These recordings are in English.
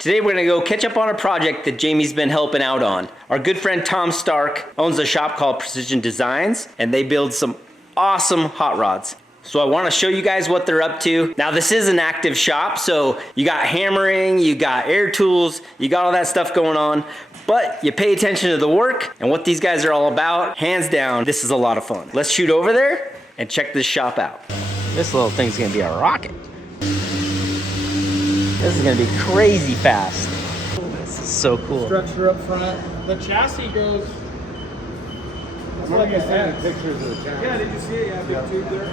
Today we're gonna go catch up on a project that Jamie's been helping out on. Our good friend Tom Stark owns a shop called Precision Designs, and they build some awesome hot rods. So I wanna show you guys what they're up to. Now this is an active shop, so you got hammering, you got air tools, you got all that stuff going on, but you pay attention to the work and what these guys are all about. Hands down, this is a lot of fun. Let's shoot over there and check this shop out. This little thing's gonna be a rocket. This is gonna be crazy fast. This is so cool. Structure up front. The chassis goes. That's like I said. Pictures of the chassis. Yeah, did you see it? Yeah, big tube there.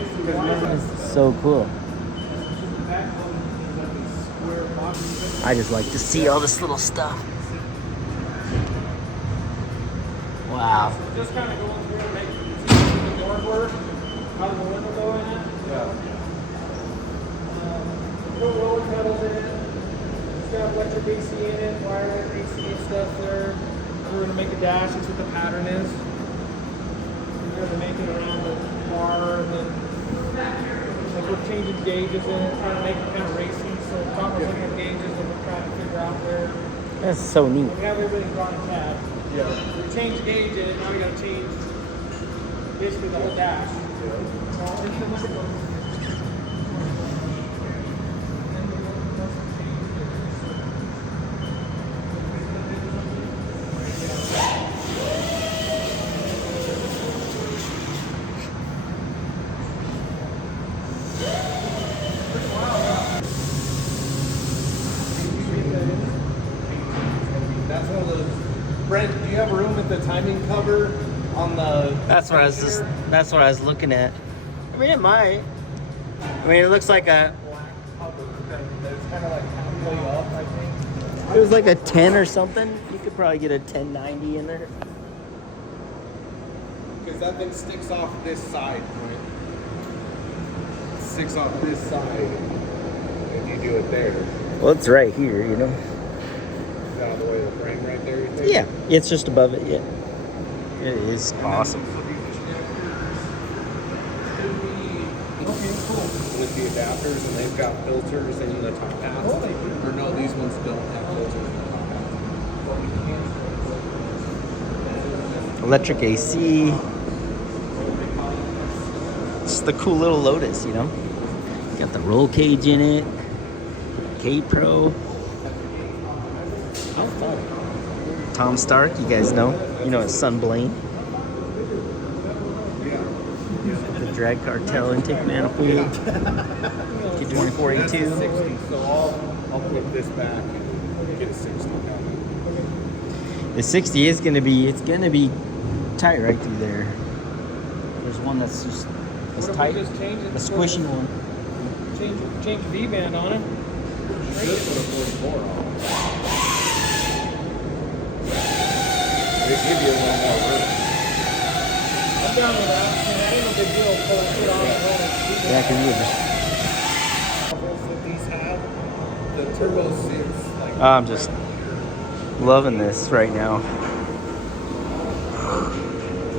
This is so cool. I just like to see all this little stuff. Wow. Just kind of going through and making the door work. How does the window go in it? Yeah. Put roller pedals in it. It's got electric AC in it, wireless AC and stuff there. We're going to make a dash. That's what the pattern is. We're going to make it around the bar, and then like we're changing gauges in it, trying to make it kind of racing. So Tom was looking at gauges and we're trying to figure out where. That's so neat. We have everything drawn in tab. Yeah. We changed gauge in it, now we got to change basically the whole dash. That's one of those. Brent, do you have room at the timing cover on the? That's what I was just. That's what I was looking at. I mean, it might. I mean, it looks like a. Black cover that's kind of like halfway up, I think. If it was like a 10 or something, you could probably get a 1090 in there. Because that thing sticks off this side, right? It sticks off this side, and you do it there. Well, it's right here, you know. Is that out of the way of the frame right there? You think? Yeah, it's just above it. Yeah. It is awesome. Okay, cool. With the adapters, and they've got filters in the top half. Oh, they do. Or no, these ones don't have filters in the top half. Electric AC. It's the cool little Lotus, you know. Got the roll cage in it. K-Pro. How fun. Tom Stark, you guys know. You know his son Blaine. The Drag Cartel intake manifold. T2482. 60, so I'll put this back and get a 60 back. The 60 is gonna be, it's gonna be tight right through there. There's one that's just, it's tight. The squishy one. Change V-band on it. This would have put more on. They give you a little more room. I'm down with that. I mean, that ain't no big deal pulling it on and rolling. Yeah, cause you just, That these have, the Turbo 6, like I'm just loving this right now.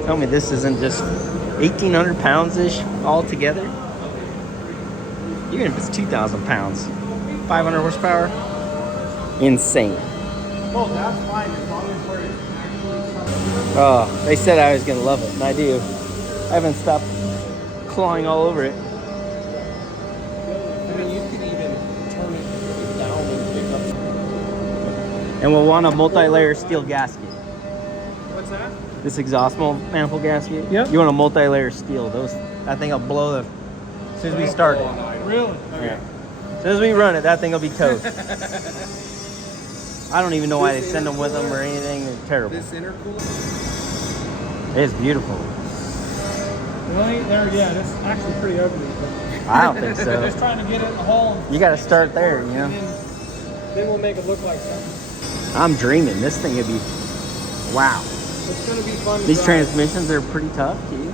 Tell me this isn't just 1,800 pounds-ish all together. Even if it's 2,000 pounds, 500 horsepower, insane. oh, that's fine as long as we're actually. Oh, they said I was gonna love it, and I do. I haven't stopped clawing all over it. I mean, you could even turn it down and pick up. And we'll want a multi-layer steel gasket. What's that? This exhaust manifold gasket. Yep. You want a multi-layer steel. Those, I think, will blow the. As soon as we start it. Really? Yeah. As soon as we run it, that thing will be toast. I don't even know why they send them with them or anything. It's terrible. This intercooler? It's beautiful. Really? There, yeah, that's actually pretty ugly. I don't think so. Just trying to get it in the hole. You got to start there, you know. And then we'll make it look like something. I'm dreaming. This thing would be, wow. It's going to be fun to These drive. transmissions are pretty tough, too.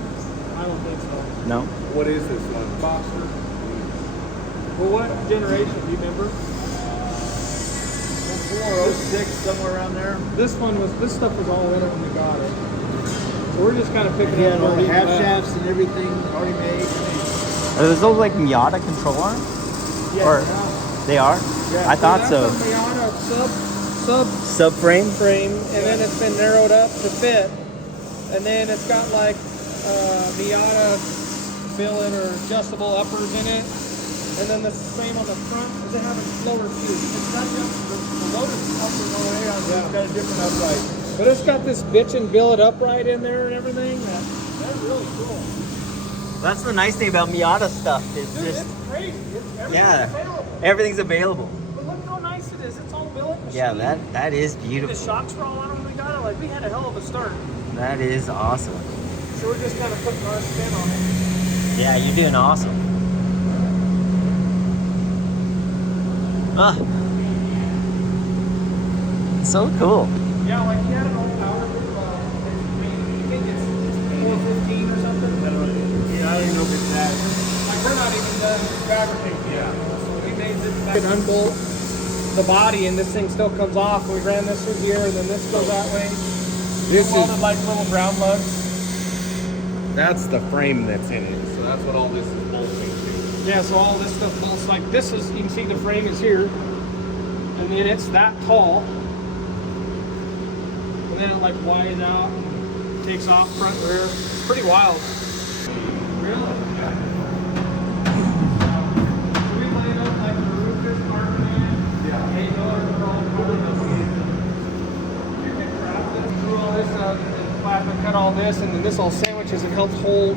I don't think so. No. What is this one? Boxer. Well, what generation do you remember? 406, somewhere around there. This stuff was all in it when we got it. So we're just kind of picking Yeah, up and all the where half we left. shafts and everything already made. Are those like Miata control arms? Yeah, Or they are? Yeah, I thought so. That's a Miata Subframe? frame, and then it's been narrowed up to fit. And then it's got like Miata fill-in or adjustable uppers in it. And then the frame on the front, is it having slower views? It's got the Lotus upper all the way on. Yeah, it's got a different upright. But it's got this bitchin' billet upright in there and everything. That's really cool. That's the nice thing about Miata stuff. It's Dude, just, it's crazy. Everything's available. everything's available. But look how nice it is. It's all billet machine. Yeah, that is The beautiful. shocks were all on when we got it. Like, we had a hell of a start. That is awesome. So we're just kind of putting our spin on it. Yeah, you're doing awesome. Ah. So cool. Yeah, like he had an old power group. I think it's 415 or something. I don't even know if it's that. Like, we're not even done fabricating yet. So we made this. We can unbolt the body and this thing still comes off. We ran this through here and then this goes that way. This Welded is like little ground lugs. that's the frame that's in it. So that's what all this is bolting to. Yeah, so all this stuff bolts like this is, you can see the frame is here. And then it's that tall. And then it like widens out and takes off front and rear. It's pretty wild. Really? Yeah. So we laid up like the roof is carving in. Yeah. $8 for all the You can craft it through all this and plasma cut all this and then this all sandwiches and helps hold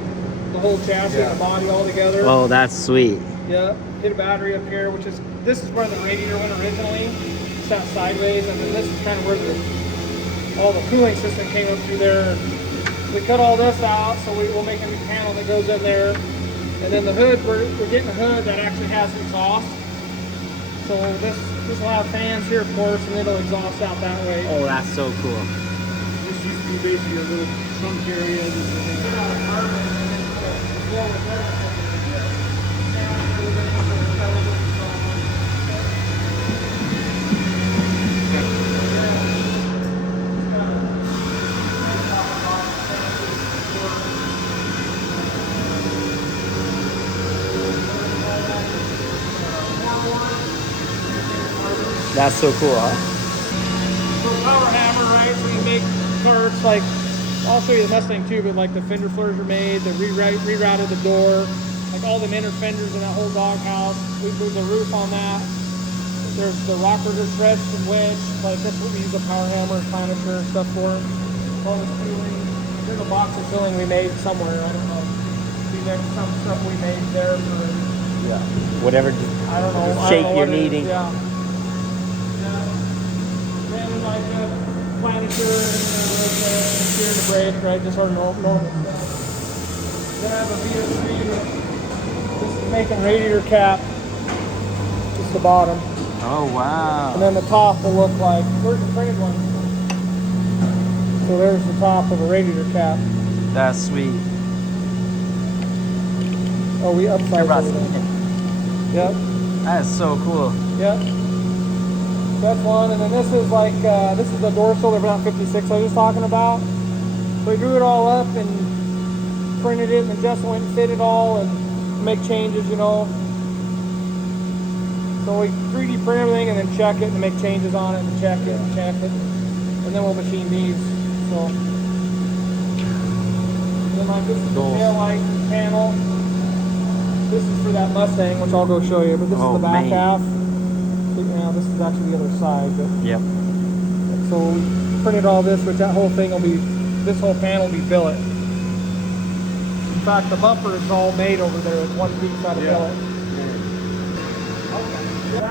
the whole chassis and the body all together. Oh, that's sweet. Yeah, hit a battery up here, which is, this is where the radiator went originally. It's out sideways, and then this is kind of where all the cooling system came up through there. We cut all this out, so we'll make a new panel that goes in there. And then the hood, we're getting a hood that actually has exhaust. So this will have fans here, of course, and it'll exhaust out that way. Oh, that's so cool. This used to be basically a little trunk area. That's so cool, huh? So power hammer, right? So you make parts like, I'll show you the Mustang too, but like the fender flares are made, the rerouted the door, like all the inner fenders in that whole doghouse. We moved the roof on that. There's the rockers are stretched and wedged. Like that's what we use the power hammer, finisher, and stuff for. All this tooling. There's a box of tooling we made somewhere. I don't know. See, there's some stuff we made there for. Yeah. Whatever I don't know. shape I don't know you're what it is. needing. Yeah. Then like furniture and steer the brake, right? Just our normal stuff. Then I have a VS3. This is making radiator cap. Just the bottom. Oh, wow. And then the top will look like, where's the printed one? So there's the top of a radiator cap. That's sweet. Oh, we upsized everything. Yep. That is so cool. Yep. That's one, and then this is like, this is the door cylinder Rad Not 56 I was just talking about. So we drew it all up and printed it, and then Justin went and fit it all and make changes, you know. So we 3D print everything and then check it and make changes on it and check it and check it. And then we'll machine these. So then like this is the tail light panel. This is for that Mustang, which I'll go show you, but this is the back half. Now this is actually the other side. But Yep. so we printed all this, which that whole thing will be, this whole panel will be billet. In fact, the bumper is all made over there. It's one piece out of billet.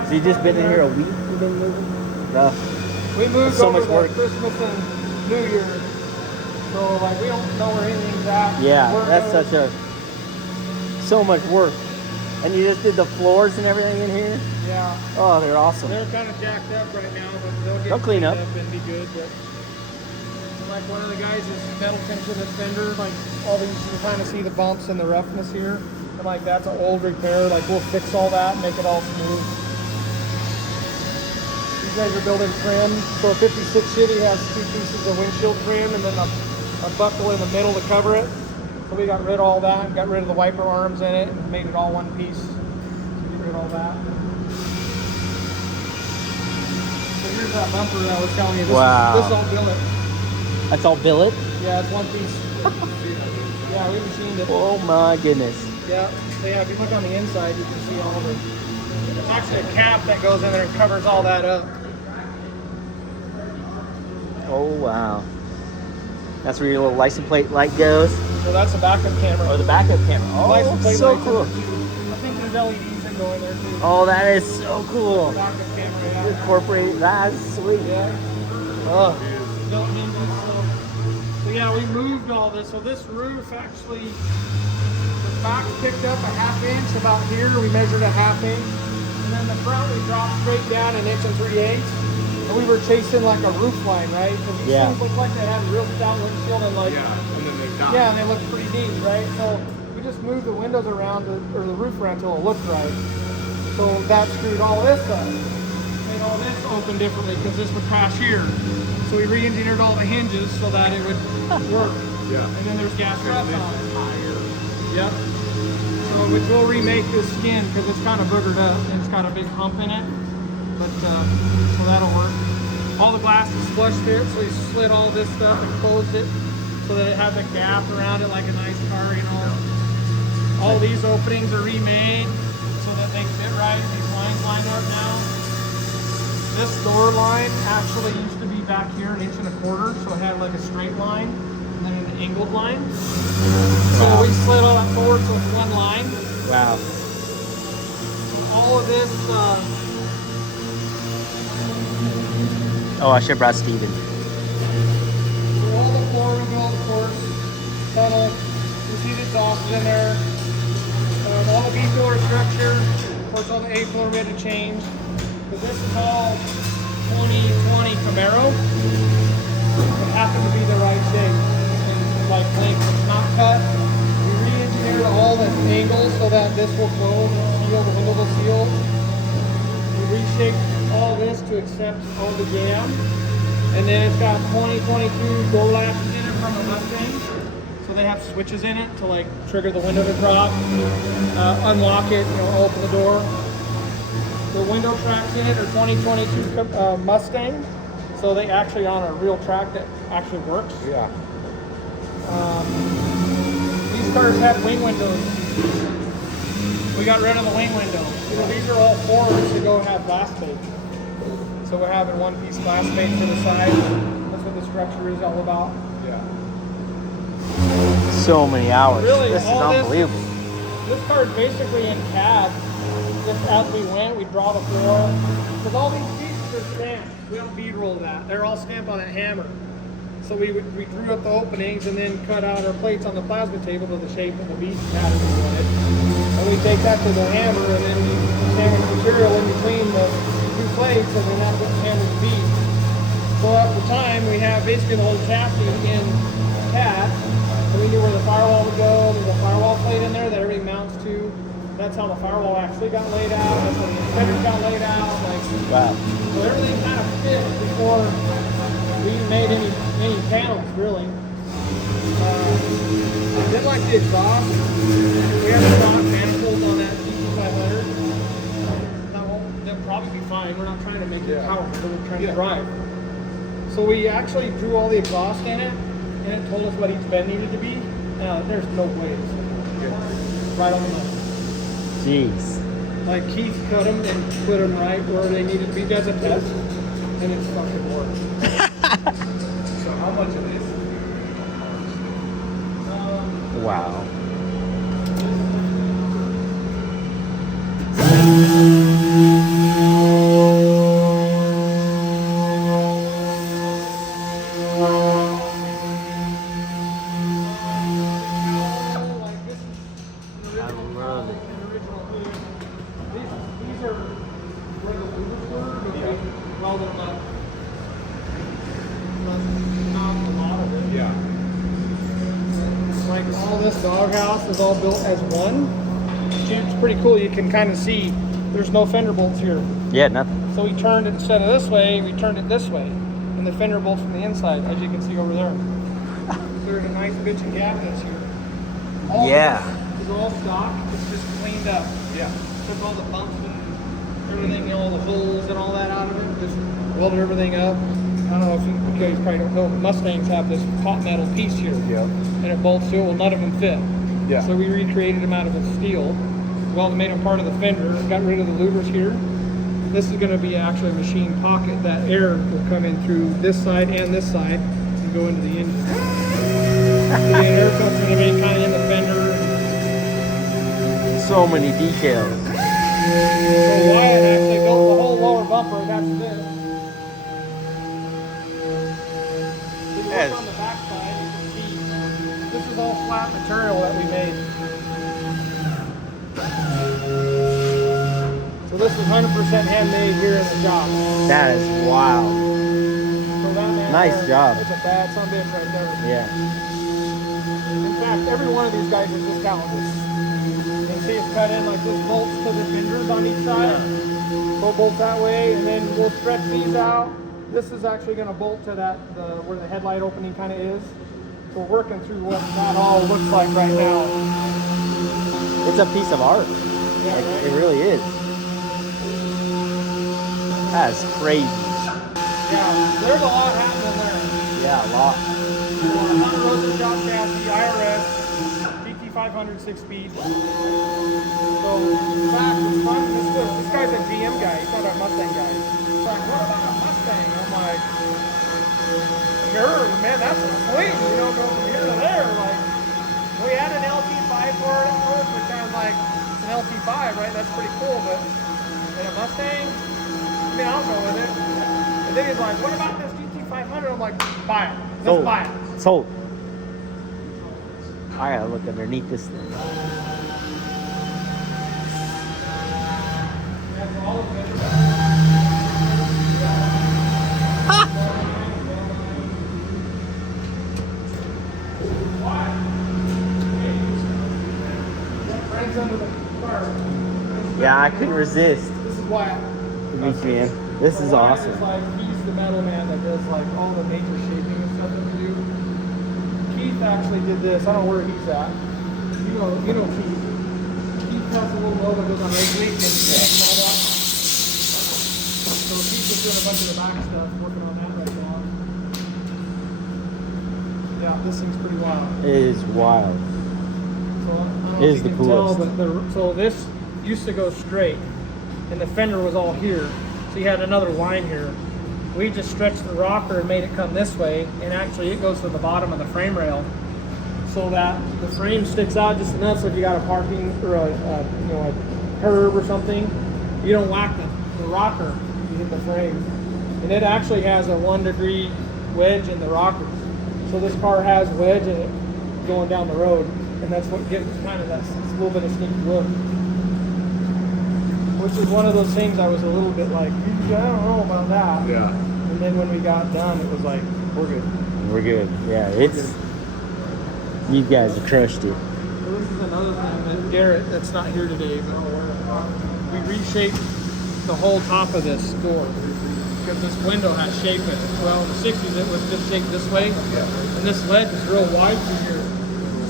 So you just been in here a week? You've been moving? Rough. We moved So over much work. Christmas and New Year. So like we don't know where anything's at. Yeah, We're that's so much work. And you just did the floors and everything in here? Yeah. Oh, they're awesome. They're kind of jacked up right now, but They'll clean up and be good. But like one of the guys is metal tips in this fender, like all these, you kind of see the bumps and the roughness here. And like that's an old repair. Like we'll fix all that and make it all smooth. These guys are building trim. So a 56 Chevy has 2 pieces of windshield trim and then a buckle in the middle to cover it. So we got rid of all that and got rid of the wiper arms in it and made it all one piece. So get rid of all that. here's that bumper that I was telling you. Wow. This is all billet. That's all billet? Yeah, it's one piece. Yeah, we machined it. Oh my goodness. Yeah, so yeah, if you look on the inside, you can see all the... There's actually a cap that goes in there and covers all that up. Oh wow. That's where your little license plate light goes. So that's the backup camera. Oh, the backup camera. Oh, License plate so light's cool. in there, too. I think there's LEDs that go in there too. Oh, that is so cool. Backup camera, yeah. Incorporate that is sweet. Yeah. Oh. Built hinges, so yeah, we moved all this. So this roof actually, the back picked up a 1/2 inch about here. We measured a 1/2 inch. And then the front we dropped straight down 1 3/8 inches. And we were chasing like a roof line, right? Because these things look like they had a real stout windshield and like, and then they die. yeah, and they look pretty neat, right? So we just moved the windows around, or the roof around until it looked right. So that screwed all this up. Made all this open differently because this would crash here. So we re-engineered all the hinges so that it would work. Yeah. And then there's gas struts on it. Yep. So which we'll remake this skin because it's kind of boogered up and it's got a big hump in it. But so that'll work. All the glass is flush fit, so we slid all this stuff and closed it so that it has a gap around it like a nice car, you know. All these openings are remade so that they fit right. These lines line up now. This door line actually used to be back here 1 1/4 inches, so it had like a straight line and then an angled line. So we slid all that forward so it's one line. Wow. All of this, Oh, I should have brought Steven. so all the floor we built, of course, tunnel, you see the exhaust in there. All the B-floor structure, of course all the A-floor we had to change. But this is all 2020 Camaro. It happened to be the right shape. And like length, it's not cut. We re-engineered all the angles so that this will close and seal, the window will seal. We reshaped all this to accept all the jam. And then it's got 2022 door latches in it from a Mustang. So they have switches in it to like trigger the window to drop, unlock it, you know, open the door. The window tracks in it are 2022 Mustang, so they actually on a real track that actually works. Yeah. These cars have wing windows. We got rid of the wing window. You know, these are all forwards to go have glass bait. So we're having one piece glass bait to the side. That's what the structure is all about. Yeah. So many hours. Really, this is all unbelievable. This car is basically in cab. Just as we went, we draw the floor. Because all these pieces are stamped. We don't bead roll that. They're all stamped on a hammer. So we drew up the openings and then cut out our plates on the plasma table to the shape of the bead pattern we wanted. And we take that to the hammer and then we sandwich material in between the two plates and then that's what hammers the bead. So at the time we have basically the whole chassis in cat. And we knew where the firewall would go. There's a firewall plate in there that everything mounts to. That's how the firewall actually got laid out. That's how the inspectors got laid out. Like, Wow. so everything kind of fit before we made any panels, really. I did like the exhaust. We have exhaust manifolds on that GT500. They'll probably be fine. We're not trying to make it powerful. We're trying to drive. So we actually drew all the exhaust in it, and it told us what each bend needed to be. There's no way. Right on the money. Jeez. Like Keith cut them and put them right where they needed to be. That's a test, and it's fucking works. So how much of this? Wow. Like this is an original model, an original hood. These are where the louvers were, but we welded them up. Not a lot of it. Yeah. Like all this doghouse is all built as one. It's pretty cool. You can kind of see there's no fender bolts here. Yeah, nothing. So we turned it instead of this way, we turned it this way. And the fender bolts from the inside, as you can see over there. There's a nice bitchin' gap that's here. All Yeah. this is all stock. It's just cleaned up. Yeah. Took all the bumps and everything, all the holes and all that out of it. Just welded everything up. I don't know if you guys probably don't know, Mustangs have this hot metal piece here. Yeah. And it bolts to it. Well, none of them fit. Yeah. So we recreated them out of a steel. Well, made them part of the fender. Got rid of the louvers here. This is going to be actually a machine pocket. That air will come in through this side and this side and go into the engine. So the air filter's going to be kind of in the fender. So many details. So Wyatt actually built the whole lower bumper. That's this. Yes. On the back side, you can see this is all flat material that we made. So this is 100% handmade here in the shop. That is wild. So that man Nice there, job. It's a bad son of a bitch right there. Yeah. In fact, every one of these guys is just caliber. You can see it's cut in like this, bolts to the fenders on each side. Go bolt that way, and then we'll stretch these out. This is actually going to bolt to that where the headlight opening kind of is. So we're working through what that all looks like right now. It's a piece of art. Yeah, Like, right? it really is. That's crazy. Yeah, there's a lot happening there. Yeah, a lot. Hunter Rosen shop chassis, IRS, TT500 6-speed. So, in fact, it's fun. This guy's a GM guy. He's not a Mustang guy. He's like, what about a Mustang? I'm like, sure, man, that's sweet. You know, go from here to there. Like, we had an LT5 for it at first, which I was like, it's an LT5, right? That's pretty cool, but in a Mustang, I mean, I'll go with it. And then he's like, what about this GT500? I'm like, buy it. Let's buy it. Sold. I gotta look underneath this thing. Yeah, I couldn't resist. This is why To meet you, man. This is awesome. It's like he's the metal man that does like all the major shaping and stuff that we do. Keith actually did this. I don't know where he's at. You know Keith. Keith has a little logo that goes on Wrigley and all that. So Keith is doing a bunch of the back stuff, working on that right now. Yeah, this thing's pretty wild. It is wild. So I don't know It if is you the can tell, coolest. but so this used to go straight, and the fender was all here. So you had another line here. We just stretched the rocker and made it come this way, and actually it goes to the bottom of the frame rail, so that the frame sticks out just enough. So if you got a parking or a curb or something, you don't whack the rocker. You hit the frame, and it actually has a 1 degree wedge in the rocker. So this car has wedge in it going down the road. And that's what gives kind of that little bit of sneaky look. Which is one of those things I was a little bit like, I don't know about that. Yeah. And then when we got done, it was like, we're good. We're good. Yeah, it's. You guys have crushed it. So this is another thing that Garrett, that's not here today, but we reshaped the whole top of this door. Because this window has shape in it. Well, in the 60s, it was just shaped this way. And this ledge is real wide through here.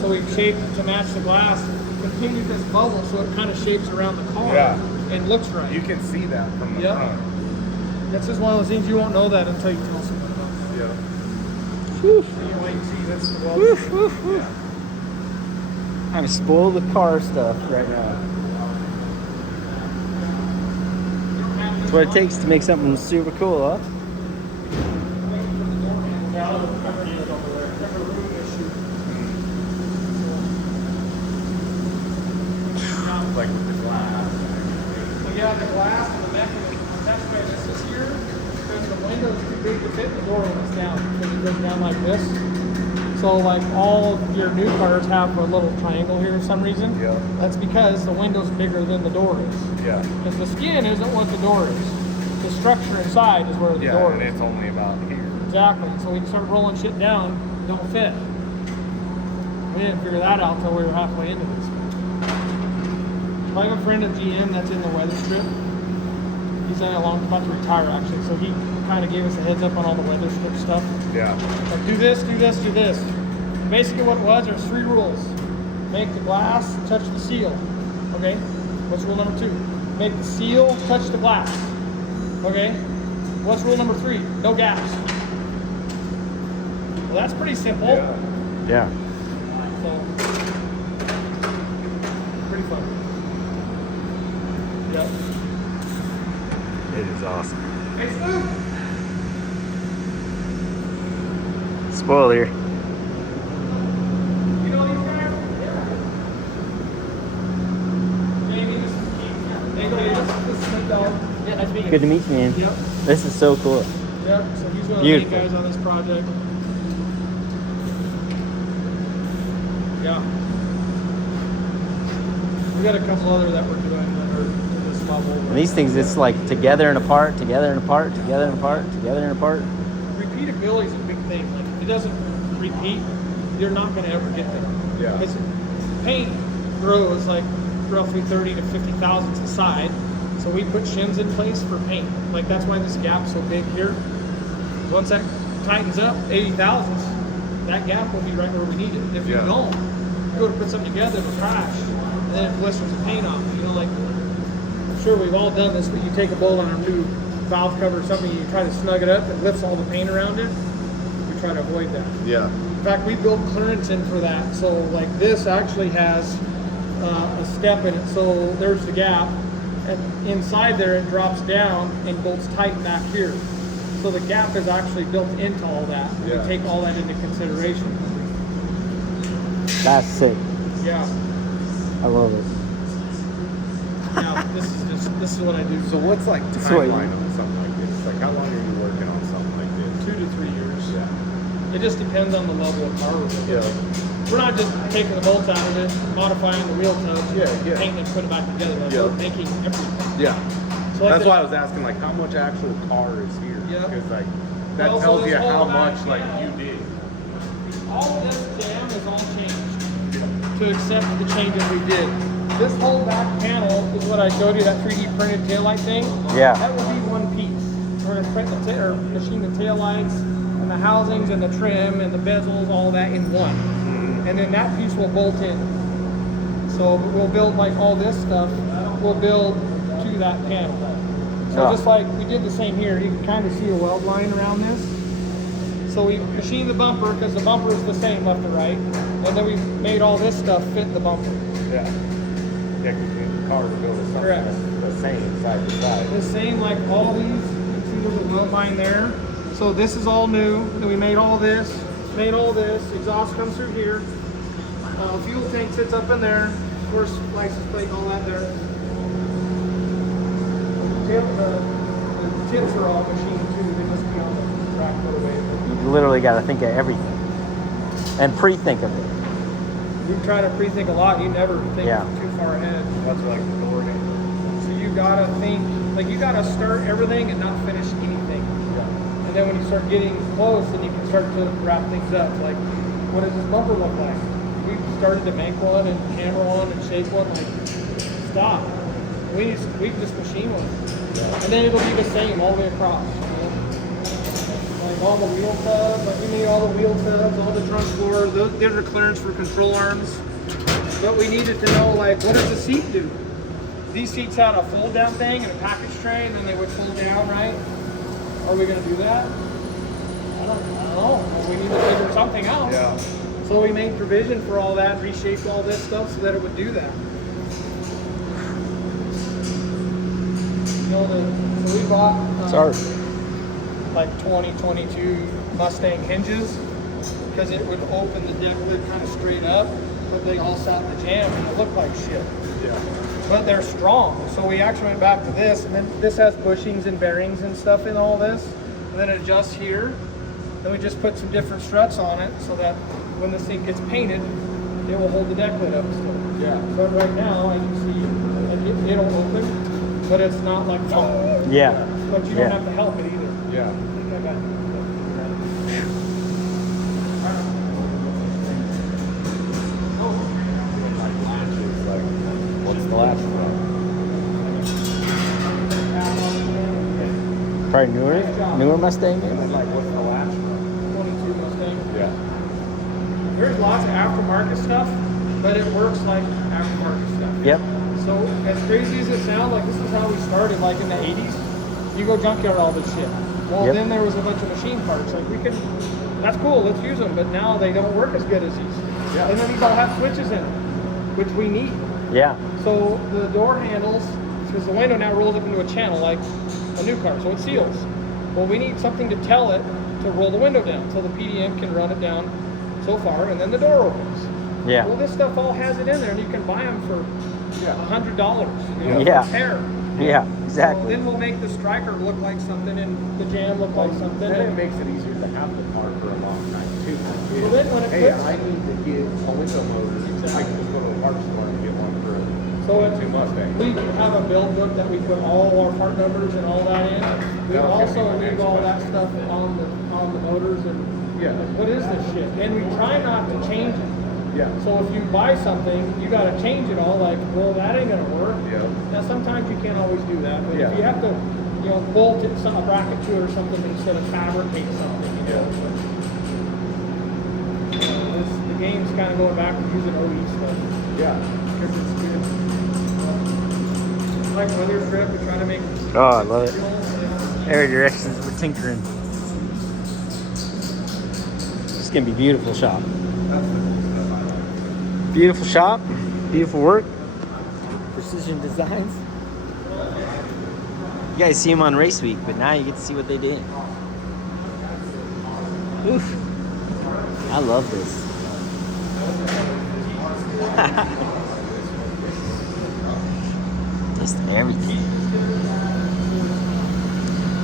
So we shaped it to match the glass, continued this bubble so it kind of shapes around the car and looks right. You can see that from the front. That's just one of those things you won't know that until you tell someone else. Yeah. So you wait and see this. Yeah. I'm spoiled with car stuff right now. That's what it takes to make something super cool, huh? Like with the glass. So yeah, the glass and the mechanism, that's why this is here, because the window's too big to fit the door when it's down, because it goes down like this. So like all of your new cars have a little triangle here for some reason. Yeah. That's because the window's bigger than the door is. Yeah. Because the skin isn't what the door is. The structure inside is where the door and is. it's only about here. Exactly. So we start rolling shit down, don't fit. We didn't figure that out until we were halfway into this. I have a friend at GM that's in the weather strip. He's about to retire actually, so he kind of gave us a heads up on all the weather strip stuff. Yeah. Like do this, do this, do this. Basically what it was, there's 3 rules. Make the glass touch the seal. Okay? What's rule number 2? Make the seal touch the glass. Okay? What's rule number 3? No gaps. Well, that's pretty simple. Yeah. So, pretty fun. Yep. It is awesome. Hey, Snoop. Spoiler. You know these guys? Yeah. Jamie, this is Keith. Hey, Davis. This is Snoop Dogg. Yeah, nice meeting you. Good to meet you, man. Yep. This is so cool. Yep. So he's one of the main Beautiful. guys on this project. Yeah. We got a couple other that we're doing that are to this level. And these things, it's like together and apart, together and apart, together and apart, together and apart. Repeatability is a big thing. Like if it doesn't repeat, you're not going to ever get there. Yeah. Because paint grows like roughly 30 to 50 thousandths a side. So we put shims in place for paint. Like that's why this gap's so big here. Once that tightens up 80 thousandths, that gap will be right where we need it. If you don't, you go to put something together, it'll crash, and then it blisters the paint off. You know, like, I'm sure we've all done this, but you take a bolt on a new valve cover or something, you try to snug it up, it lifts all the paint around it. We try to avoid that. Yeah. In fact, we built clearance in for that. So, like, this actually has a step in it. So there's the gap, and inside there it drops down and bolts tight back here. So the gap is actually built into all that. Yeah. We take all that into consideration. That's sick. Yeah. I love it. Now this is what I do. So what's like Sweet. timeline on something like this? Like how long are you working on something like this? 2 to 3 years. Yeah. It just depends on the level of car we're building. Yeah. We're not just taking the bolts out of it, modifying the wheel tubs, Yeah. painting and putting it back together. Like we're making everything. Yeah. So like That's why I was asking like how much actual car is here. Yeah. Because like that Well, so tells this you whole how back much like panel- you did. All of this jam is all changed to accept the changes we did. This whole back panel is what I showed you, that 3D printed taillight thing. Yeah. That will be one piece. We're gonna print or machine the taillights and the housings and the trim and the bezels, all that in one. And then that piece will bolt in. So we'll build like all this stuff, we'll build to that panel. So Yeah. just like we did the same here, you can kind of see a weld line around this. So we machined the bumper because the bumper is the same left to right. And then we made all this stuff fit the bumper. Yeah. Yeah, because the cars go to something Correct. that's the same side to side. The same like all these, you can see there's a weld line there. So this is all new. Then we made all this, exhaust comes through here. Fuel tank sits up in there. Of course, license plate, all that there. The tips are all machined too. They just be on the rack put away. You literally got to think of everything and pre-think of it. We try to pre-think a lot. You never think too far ahead. That's like authority. So you gotta think, like you gotta start everything and not finish anything. Yeah. And then when you start getting close, then you can start to wrap things up. Like, what does this bumper look like? We've started to make one and hammer one and shape one. Like, stop. We just machine one. Yeah. And then it'll be the same all the way across. You know? Like all the wheel tubs, like we made all the wheel tubs, all the trunk floors. Those are clearance for control arms. But we needed to know, like, what does the seat do? These seats had a fold down thing and a package tray, and then they would fold down, right? Are we going to do that? I don't know. We need to figure something out. Yeah. So we made provision for all that, reshaped all this stuff so that it would do that. You know, so we bought like 2022 Mustang hinges because it would open the deck lid kind of straight up, but they all sat in the jam and it looked like shit. Yeah. But they're strong. So we actually went back to this, and then this has bushings and bearings and stuff in all this, and then it adjusts here. Then we just put some different struts on it so that when this thing gets painted, it will hold the deck lid up still. Yeah. But right now, I can see it'll open, but it's not like foam. Yeah. But you don't have to help it either. Yeah. I think I got it. What's the last one? Probably newer Mustang. And then like what's the last one? 22 Mustang. Yeah. There's lots of aftermarket stuff, but it works like aftermarket stuff. Yep. So as crazy as it sounds, like this is how we started, like in the 80s. You go junkyard all this shit. Well, Yep. then there was a bunch of machine parts. Like we can, that's cool, let's use them, but now they don't work as good as these. Yeah. And then these all have switches in them, which we need. Yeah. So the door handles, because the window now rolls up into a channel like a new car, so it seals. Well, we need something to tell it to roll the window down, so the PDM can run it down so far, and then the door opens. Yeah. Well, this stuff all has it in there, and you can buy them for $100. You know, Yeah. per pair. Yeah, So exactly. then we'll make the striker look like something, and the jam look like something. Then it makes it easier to have the car for a long time too. Well, then when it Hey, fits- I need to get a window motor. I can just go to the parts store and get one for So 22 Mustang. we have a build book that we put all our part numbers and all that in. We That'll give also me my leave next all that question. stuff on the motors and Yeah. what is this shit? And we try not to change it. Yeah. So if you buy something, you got to change it all. Like, well, that ain't gonna work. Yeah. Now sometimes you can't always do that, but Yeah. if you have to, you know, bolt it, a bracket to it or something instead of fabricate something. You know, the game's kind of going back to using OE stuff. Yeah. Because it's good. Like weather strip, we try to make. Oh, I love it. Every directions we're tinkering. It's gonna be beautiful shop. That's the cool stuff I like. Beautiful shop, beautiful work, precision designs. You guys see them on race week, but now you get to see what they did. Oof. I love this. Just everything.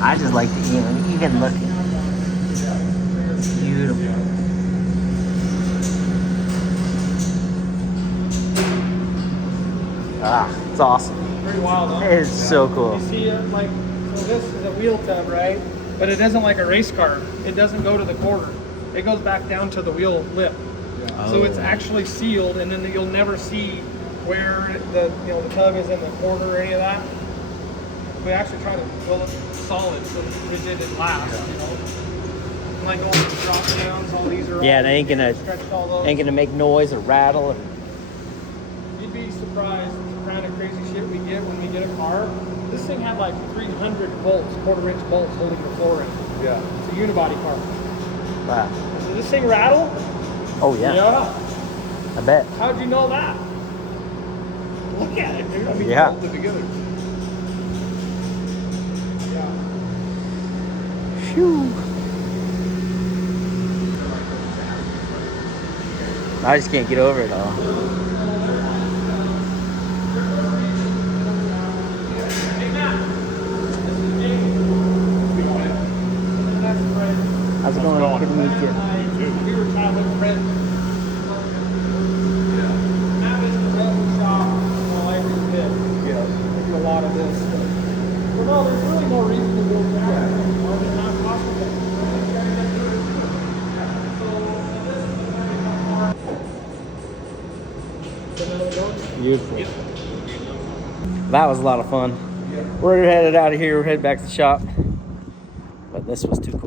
I just like to even look at it. It's beautiful. Ah, it's awesome. Pretty wild, huh? It is so cool. You see it like, so this is a wheel tub, right? But it isn't like a race car. It doesn't go to the quarter. It goes back down to the wheel lip. So it's actually sealed, and then you'll never see where the the tub is in the corner or any of that. We actually try to build it solid so it didn't last, you know. Like all the drop downs, all these are Yeah, all they ain't gonna stretched all those. ain't gonna make noise or rattle. You'd be surprised the kind of crazy shit we get when we get a car. This thing had like 300 bolts, quarter-inch bolts holding the floor in. Yeah. It's a unibody car. Wow. Does this thing rattle? Oh yeah, Yeah. I bet. How'd you know that? Look at it, dude. I mean, Yeah. Hold it together. yeah. Phew. I just can't get over it all. Hey, Matt. This is Jamie. That's Fred. How's it going? Good to meet you. We were childhood friends. Matt is the welding shop while I was bit. Yeah. We do a lot of this. Well, no, there's really no reason to go back. It's not possible. Beautiful. That was a lot of fun. We're headed out of here. We're headed back to the shop. But this was too cool.